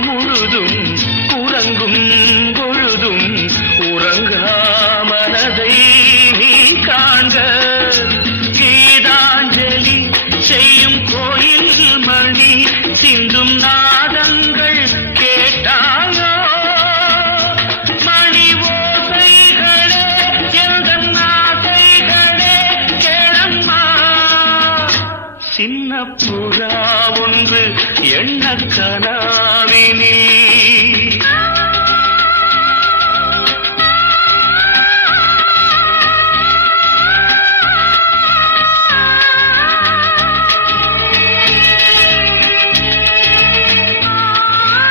முழுதும் உறங்கும் பொழுதும் உறங்கா மனதை நீ காண்க. கீதாஞ்சலி செய்யும் கோயில் மணி சிந்தும் நாதங்கள் கேட்டாயோ? மணி ஓசைகளே எந்தன் ஆசைகளே கேளம்மா. சின்ன புறா ஒன்று எண்ண கனாவினில்